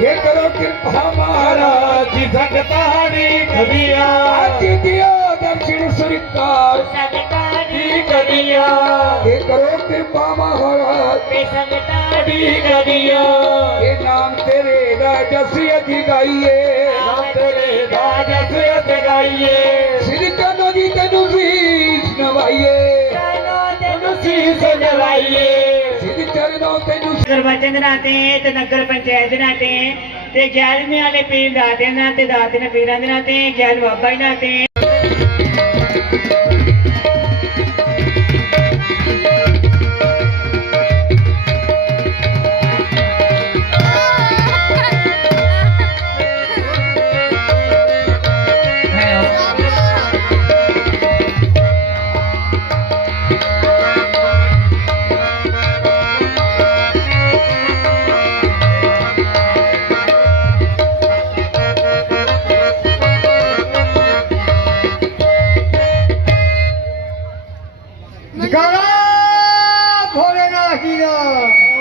ਇਹ ਕਰੋ ਕਿਰਪਾ ਮਹਾਰਾਜ ਜੀ ਸੰਗਤਾਣੀ ਕਦੀਆਂ ਅੱਜ ਦਿਓ ਦਰਸ਼ਨ ਸਰਕਾਰ ਸੰਗਤਾਣੀ ਕਦੀਆਂ ਇਹ ਕਰੋ ਕਿਰਪਾ ਮਹਾਰਾਜ। ਤੇ ਸੰਗਤਾਣੀ ਕਦੀਆਂ ਇਹ ਨਾਮ ਤੇਰੇ ਦਾ ਜਸ ਅਧਿ ਗਾਈਏ। ਨਾਮ ਤੇਰੇ ਦਾ ਜਸ ਅਤ ਗਾਈਏ। ਸ੍ਰੀ ਕਨੋ ਜੀ ਤੈਨੂੰ ਸੀਸ ਨਵਾਈਏ। ਤੈਨੂੰ ਸੀਸ ਨਵਾਈਏ। ਸ੍ਰੀ ਚਰਨੋਂ ਤੈਨੂੰ ਗੁਰਬਚਨ ਦੇ ਨਾਤੇ, ਤੇ ਨਗਰ ਪੰਚਾਇਤ ਦੇ ਨਾਤੇ, ਤੇ 11ਵੀਂ ਵਾਲੇ ਪੀਰ ਦਾਤੇ ਦੇ ਨਾਤੇ ਦਾਤੇ ਨੇ ਪੀਰਾਂ ਦੇ ਨਾਤੇ 11 ਬਾਬਾ ਦੇ ਨਾਤੇ।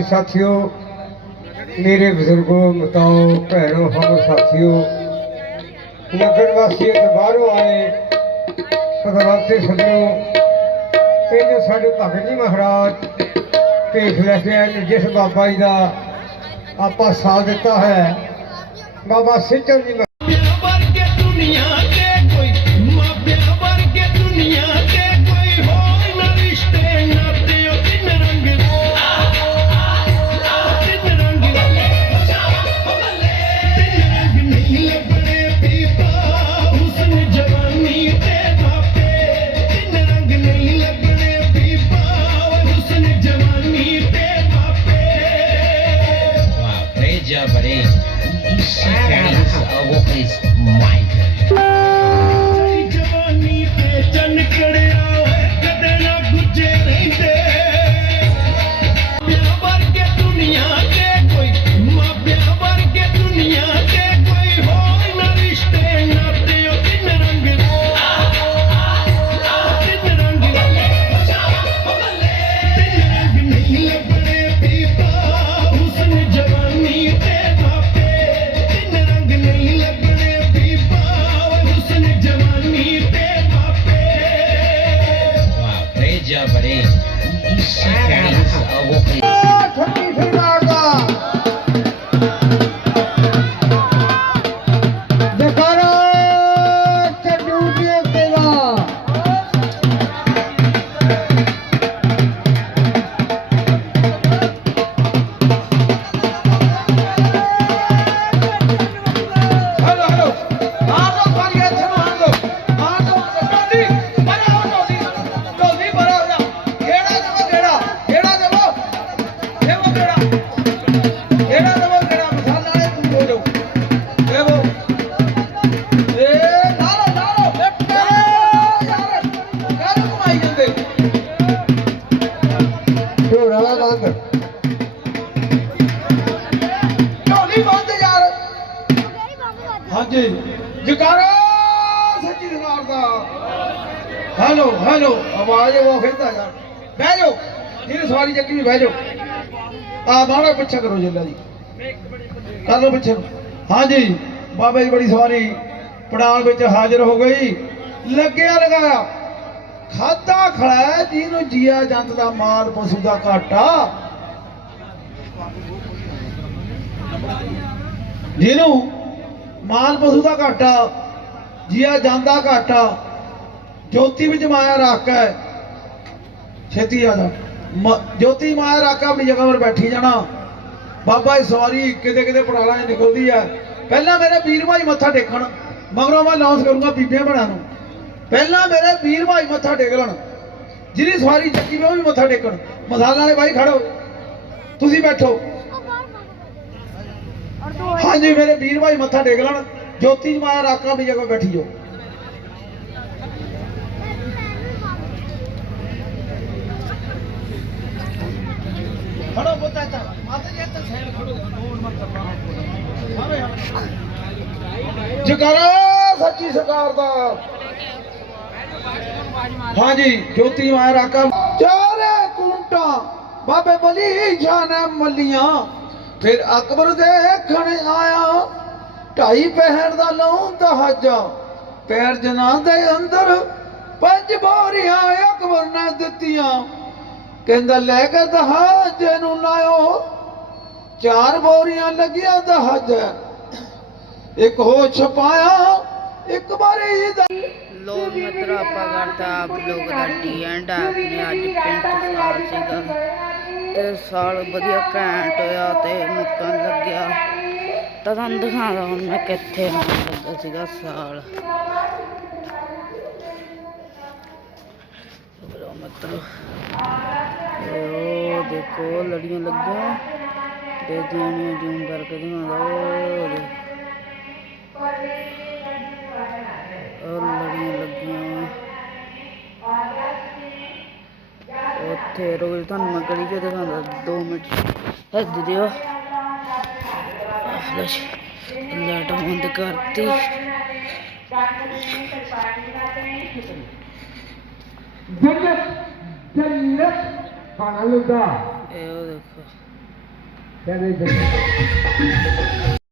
ਦੇ ਸਾਥੀਓ, ਮੇਰੇ ਬਜ਼ੁਰਗੋ, ਮਤਾਓ, ਭੈਣੋ, ਹਮ ਸਾਥੀਓ, ਨਗਰ ਵਾਸੀਓ ਤੇ ਬਾਹਰੋਂ ਆਏ ਪਤਵੰਤੇ ਸੱਜਣੋ ਇਹ ਜੋ ਸਾਡੇ ਭਗਤ ਜੀ ਮਹਾਰਾਜ ਭੇਖ ਲੈ ਕੇ ਜਿਸ ਬਾਬਾ ਜੀ ਦਾ ਆਪਾਂ ਸਾਥ ਦਿੱਤਾ ਹੈ। ਬਾਬਾ ਸਿੱਚਨ ਜੀ ਹਾਂਜੀ ਜਕਾਰਾ ਸੱਚੀ ਦਰਬਾਰ ਦਾ। ਹੈਲੋ ਹੈਲੋ, ਆਵਾਜ਼ ਉਹ ਖਿੱਚਦਾ ਯਾਰ ਬਹਿ ਜਾਓ ਜਿਹਨੇ ਸਵਾਰੀ ਚੱਕੀ ਵੀ ਬਹਿ ਜਾਓ। ਆ ਬਾਹਲਾ ਪਿੱਛਾ ਕਰੋ ਜੱਲਾ ਜੀ। ਕਰ ਲਓ ਪਿੱਛੇ ਹਾਂਜੀ, ਬਾਬਾ ਜੀ ਬੜੀ ਸਵਾਰੀ ਪੜਾਲ ਵਿੱਚ ਹਾਜ਼ਰ ਹੋ ਗਈ। ਲੱਗਿਆ ਲਗਾਇਆ ਖਾਦਾ ਖੜਾ ਜਿਹਨੂੰ ਜੀਆ ਜੰਤ ਦਾ ਮਾਲ ਪਸ਼ੂ ਦਾ ਘਾਟਾ। ਜਿਹਨੂੰ ਮਾਲ ਪਸ਼ੂ ਦਾ ਘਾਟਾ, ਜੀਆ ਜਾਂਦਾ ਘਾਟਾ, ਜੋਤੀ ਵਿੱਚ ਮਾਇਆ ਰੱਖ ਹੈ ਛੇਤੀ ਆ ਜਾ। ਜੋਤੀ ਮਾਇਆ ਰੱਖ ਆਪਣੀ ਜਗ੍ਹਾ 'ਤੇ ਬੈਠੀ ਜਾਣਾ। ਬਾਬਾ ਦੀ ਸਵਾਰੀ ਕਿਤੇ ਕਿਤੇ ਪੜਾਲਾਂ 'ਚ ਨਿਕਲਦੀ ਹੈ ਪਹਿਲਾਂ ਮੇਰੇ ਵੀਰ ਭਾਈ ਮੱਥਾ ਟੇਕਣ, ਮਗਰੋਂ ਮੈਂ ਅਨਾਉਂਸ ਕਰੂੰਗਾ ਬੀਬੀਆਂ ਬਣਾ ਨੂੰ। ਪਹਿਲਾਂ ਮੇਰੇ ਵੀਰ ਭਾਈ ਮੱਥਾ ਟੇਕ ਲੈਣ ਜਿਹੜੀ ਸਵਾਰੀ ਚੱਕੀ ਮੈਂ ਉਹ ਵੀ ਮੱਥਾ ਟੇਕਣ। ਮਸਾਲਾ ਵਾਲੇ ਭਾਈ ਖੜੋ। ਤੁਸੀਂ ਬੈਠੋ। ਹਾਂਜੀ, ਮੇਰੇ ਵੀਰ ਭਾਈ ਮੱਥਾ ਟੇਕ ਲੈਣ। ਜੋਤੀ ਮਾਇਆ ਰਾਕਾ ਦੀ ਜਗ੍ਹਾ ਬੈਠੀ ਜੋ। ਖੜੋ ਬੋਤਾ ਚਾ ਮਾਤਾ ਜੀ ਇੱਥੇ ਸਾਈਡ ਖੜੋ। ਨੋਟ ਮਤ ਕਰਨਾ ਜਕਾਰਾ ਸੱਚੀ ਸਰਕਾਰ ਦਾ। ਹਾਂਜੀ, ਜੋਤੀ ਮਾਇਆ ਰਾਕਾ ਚਾਰੇ ਕੁੰਟਾ। ਬਾਬੇ ਬਲੀ ਜਾਨੇ ਮੱਲੀਆਂ। ਫਿਰ ਅਕਬਰ ਦੇਖਣ ਆਇਆ, ਢਾਈ ਪਹਿਰ ਦਾ ਲਾਉਂਦਾ ਹਾਜਾ ਪੈਰ ਜਨਾ ਦੇ ਅੰਦਰ ਪੰਜ ਬੋਰੀਆਂ ਅਕਬਰ ਨੇ ਦਿੱਤੀਆਂ। ਕਹਿੰਦਾ, ਲੈ ਕੇ ਦਹਾਜੇ ਨੂੰ ਲਾਇਓ, ਚਾਰ ਬੋਰੀਆਂ ਲੱਗੀਆਂ ਦਹਾਜ। ਇੱਕ ਹੋ ਛਪਾਇਆ ਇੱਕ ਵਾਰੀ ਦਾ ਲੋਕ ਮਿੱਤਰ, ਆਪਾਂ ਕਰਤਾ ਆਪ ਲੋਕ ਦਾ ਡੀ ਐਂਡ ਆਪਣੇ ਅੱਜ ਪਿੰਡ ਸਾਲ ਸੀਗਾ। ਤੇ ਸਾਲ ਵਧੀਆ ਘੈਂਟ ਹੋਇਆ ਤੇ ਮੁੱਕਣ ਲੱਗਿਆ। ਤਾਂ ਤੁਹਾਨੂੰ ਦਿਖਾਉਂਦਾ ਹੁਣ ਮੈਂ ਕਿੱਥੇ ਆਉਣ ਲੱਗਾ ਸੀਗਾ ਸਾਲ। ਲੋ ਮਿੱਤਰ ਉਹ ਦੇਖੋ ਲੜੀਆਂ ਲੱਗੀਆਂ। ਤੇ ਜਿਵੇਂ ਜੂਮ ਕਰਕੇ ਦਿਖਾਉਂਦਾ ਉਹ ਦੇਖੋ ਔਰ ਲੜੀਆਂ ਲੱਗੀਆਂ। ਉੱਥੇ ਰੋਜ਼ ਤੁਹਾਨੂੰ ਮੈਂ ਗਲੀ ਚ ਦਿਖਾਉਂਦਾ 2 ਮਿੰਟ ਹੱਦ ਦਿਓ। ਫਲੈਸ਼ ਲਾਈਟ ਬੰਦ ਕਰਤੀ। ਜੰਨਤ ਜੰਨਤ ਬਣਾ ਲੁਦਾ। ਇਹ ਦੇਖੋ। ਕਹਿੰਦੇ